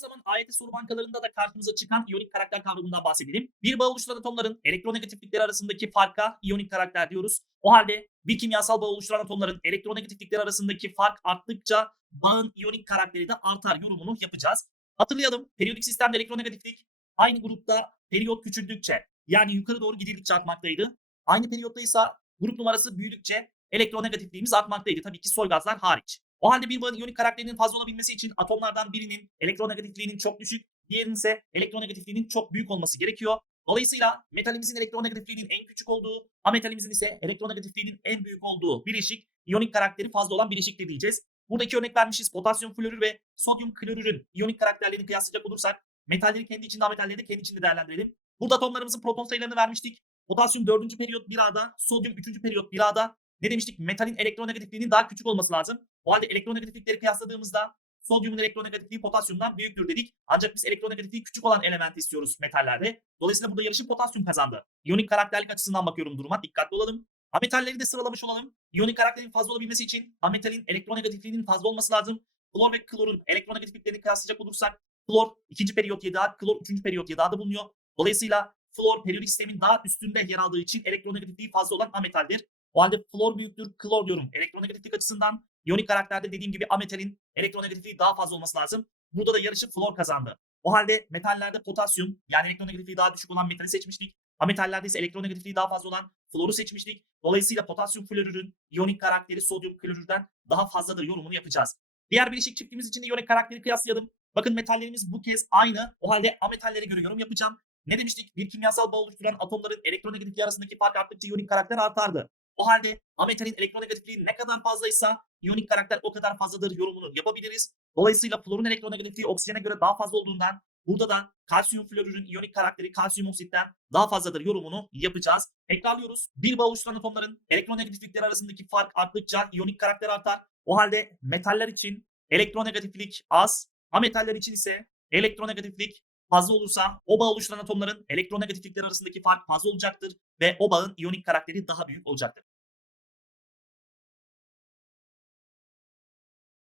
zaman AYT soru bankalarında da karşımıza çıkan iyonik karakter kavramından bahsedelim. Bir bağ oluşturan atomların elektronegatiflikleri arasındaki farka iyonik karakter diyoruz. O halde bir kimyasal bağ oluşturan atomların elektronegatiflikleri arasındaki fark arttıkça bağın iyonik karakteri de artar yorumunu yapacağız. Hatırlayalım periyodik sistemde elektronegatiflik aynı grupta periyot küçüldükçe yani yukarı doğru gidildikçe artmaktaydı. Aynı periyotta ise grup numarası büyüdükçe elektronegatifliğimiz artmaktaydı. Tabii ki soy gazlar hariç. O halde bir bağın iyonik karakterinin fazla olabilmesi için atomlardan birinin elektronegatifliğinin çok düşük, diğerinin ise elektronegatifliğinin çok büyük olması gerekiyor. Dolayısıyla metalimizin elektronegatifliğinin en küçük olduğu, ametalimizin ise elektronegatifliğinin en büyük olduğu bileşik, iyonik karakteri fazla olan bileşiktir diyeceğiz. Buradaki örnek vermişiz potasyum florür ve sodyum klorürün iyonik karakterlerini kıyaslayacak olursak metalleri kendi içinde, ametalleri de kendi içinde değerlendirelim. Burada atomlarımızın proton sayılarını vermiştik. Potasyum 4. periyot 1A'da, sodyum 3. periyot 1A'da. Ne demiştik? Metalin elektronegatifliğinin daha küçük olması lazım. O halde elektronegatiflikleri kıyasladığımızda sodyumun elektronegatifliği potasyumdan büyüktür dedik. Ancak biz elektronegatifliği küçük olan elementi istiyoruz metallerde. Dolayısıyla burada yarışı potasyum kazandı. İyonik karakterlik açısından bakıyorum duruma. Dikkatli olalım. Ametalleri de sıralamış olalım. İyonik karakterin fazla olabilmesi için ametalin elektronegatifliğinin fazla olması lazım. Klor ve klorun elektronegatifliklerini kıyaslayacak olursak klor 2. periyot 7A, klor 3. periyot 7A'da bulunuyor. Dolayısıyla flor periyodik sistemin daha üstünde yer aldığı için elektronegatifliği fazla olan ametaldir. O halde flor büyüktür, klor diyorum. Elektronegatiflik açısından iyonik karakterde dediğim gibi ametalin elektronegatifliği daha fazla olması lazım. Burada da yarışı flor kazandı. O halde metallerde potasyum yani elektronegatifliği daha düşük olan metali seçmiştik. Ametallerde ise elektronegatifliği daha fazla olan floru seçmiştik. Dolayısıyla potasyum florürün iyonik karakteri sodyum klorürden daha fazladır yorumunu yapacağız. Diğer bileşik çiftimiz için de iyonik karakteri kıyaslayalım. Bakın metallerimiz bu kez aynı. O halde ametallere göre yorum yapacağım. Ne demiştik? Bir kimyasal bağ oluşturan atomların elektronegatifliği arasındaki fark arttıkça iyonik karakter artardı. O halde ametalin elektronegatifliği ne kadar fazlaysa iyonik karakter o kadar fazladır yorumunu yapabiliriz. Dolayısıyla florun elektronegatifliği oksijene göre daha fazla olduğundan burada da kalsiyum florürün iyonik karakteri kalsiyum oksitten daha fazladır yorumunu yapacağız. Tekrarlıyoruz. Bir bağ oluşturan atomların elektronegatiflikleri arasındaki fark arttıkça iyonik karakter artar. O halde metaller için elektronegatiflik az, ametaller için ise elektronegatiflik fazla olursa o bağ oluşturan atomların elektronegatiflikleri arasındaki fark fazla olacaktır ve o bağın iyonik karakteri daha büyük olacaktır.